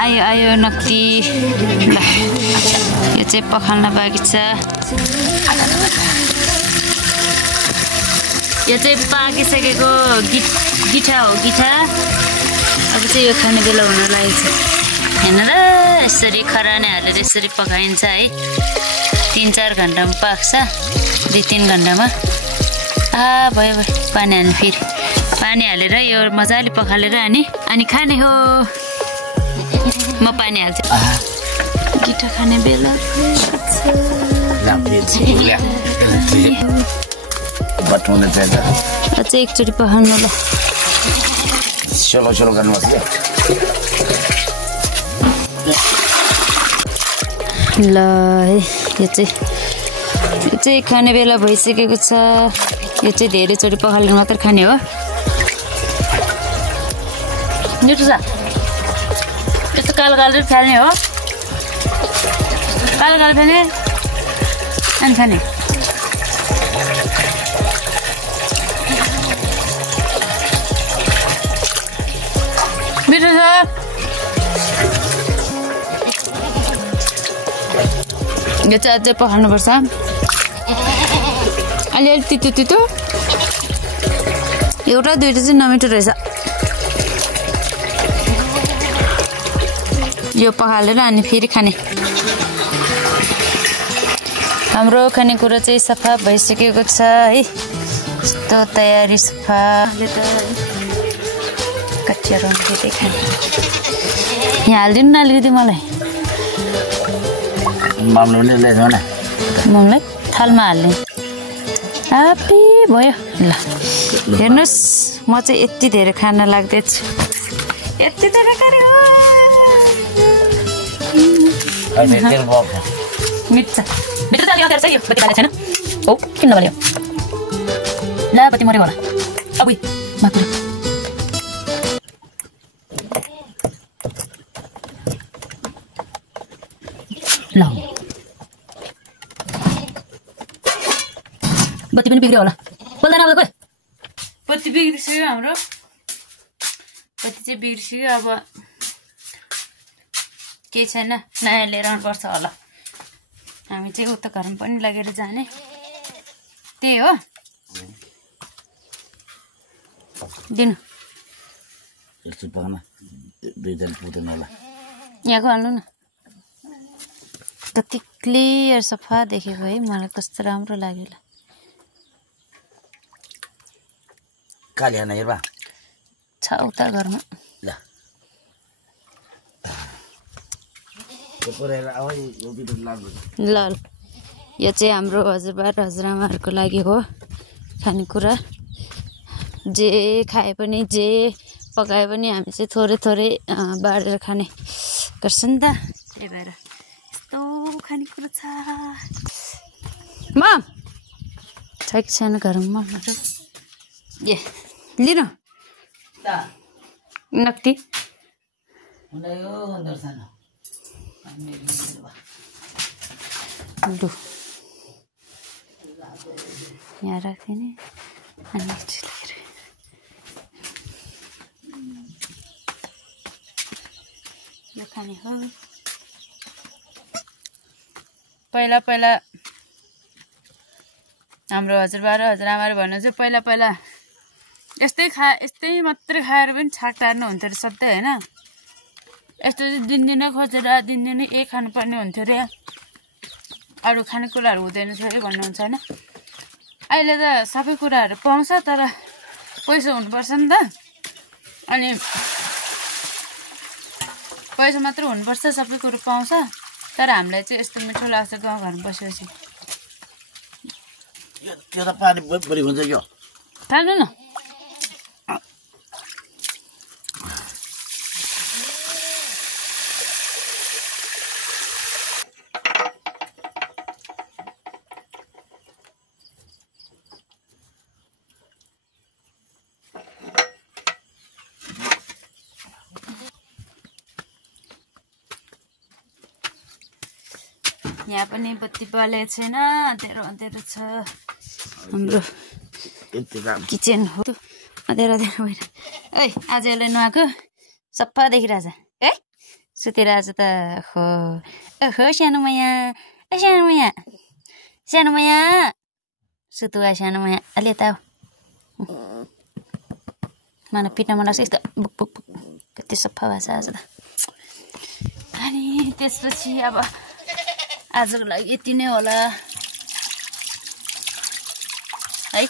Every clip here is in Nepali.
आयो आयो नक्ति ल यो चाहिँ पखाल्न बाँकी छ यो चाहिँ पाकिसकेको गिठा हो गिठा अब चाहिँ यो खाने बेला हुन लागेको छ हेर्न र यसरी खरानी हालेर यसरी पकाइन्छ है 3-4 घण्टामा पाक्छ 2-3 घण्टामा भयो भयो पानी हाल्नु फेरि पानी हालेर यो मजाले पखालेर अनि खाने हो म पानी हाल्छु गिठा खाने बेला चाहिँ एकचोटि पखाल्नु ल चलो चलो गर्नुहोस् ल है यो चाहिँ खाने बेला भइसकेको छ यो चाहिँ धेरैचोटि पखालेर मात्र खाने हो मिठो छ यस्तो कालो कालो खाने हो कालो कालो खाने अनि खाने मिठो छ यो चाहिँ अझै पखाल्नुपर्छ अलिअलि तितो तितो एउटा दुईटा चाहिँ नमिठो रहेछ यो पखालेर अनि फेरि खाने हाम्रो खानेकुरा चाहिँ सफा भइसकेको छ है यस्तो तयारी सफा कच्चिएर खाने यहाँ हालिदिनु न अलिकति मलाई ममलाई थालमा हाल्ने हाप्पी भयो ल हेर्नुहोस् म चाहिँ यति धेरै खान लाग्दैछु यति धेरै खाने हो मिठो छ भित्र चाहिँ अलिक छ यो बत्ती बालेको छैन हो किन नबाल्यो ल बत्ती मऱ्यो होला अब मात्र ल बत्ती पनि बिग्रियो होला बोल्दैन अब कोही बत्ती बिग्रिसक्यो हाम्रो बत्ती चाहिँ बिग्रिसक्यो अब केही छैन नयाँ लिएर आउनुपर्छ होला हामी चाहिँ उता घरमा पनि लगेर जाने त्यही हो दिनु यहाँको हाल्नु न कति क्लियर सफा देखेको है मलाई कस्तो राम्रो लाग्यो ल छ उता घरमा ल यो चाहिँ हाम्रो हजुरबा र हजुरआमाहरूको लागि हो खानेकुरा जे खाए पनि जे पकाए पनि हामी चाहिँ थोरै थोरै बाँडेर खाने गर्छ नि त त्यही भएर यस्तो खानेकुरा छ मम छ कि छैन घरमा ए लिनु नक्ति लु यहाँ राख्दिने अनि यो खाने हो पहिला पहिला हाम्रो हजुरबा र हजुरआमाले भन्नु चाहिँ पहिला पहिला यस्तै मात्रै खाएर पनि छाक टार्नु हुन्थ्यो अरे सधैँ होइन यस्तो चाहिँ दिनदिनै खोजेर दिनदिनै खानुपर्ने हुन्थ्यो अरे अरू खानेकुराहरू हुँदैन थियो अरे भन्नुहुन्छ होइन अहिले त सबै कुराहरू पाउँछ तर पैसा हुनुपर्छ नि त अनि पैसा मात्र हुनुपर्छ सबै कुरो पाउँछ तर हामीलाई चाहिँ यस्तो मिठो लाग्छ गाउँघरमा बसेपछि त्यो त पानी बढी हुन्छ यो खानु न यहाँ पनि बत्ती बालेको छैन अँध्यारो अँध्यारो छ हाम्रो किचन हो अँध्यारो अँध्यारो भएर ओइ आज यसले नुहाएको सफा देखिरहेछ है सुतेर आज त हो ओहो सानोमाया ए सानोमाया सुतुवा सानोमाया अलि यता मलाई पिट्न मन लाग्छ यस्तो बुक बुक बुक कति सफा भएको छ आज त अनि त्यसपछि अब आजको लागि यति नै होला है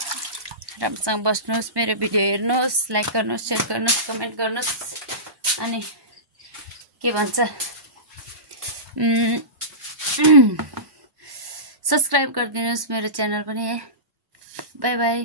राम्रोसँग बस्नुहोस् मेरो भिडियो हेर्नुहोस् लाइक गर्नुहोस् सेयर गर्नुहोस् कमेन्ट गर्नुहोस् अनि के भन्छ सब्सक्राइब गरिदिनुहोस् मेरो च्यानल पनि है बाई बाई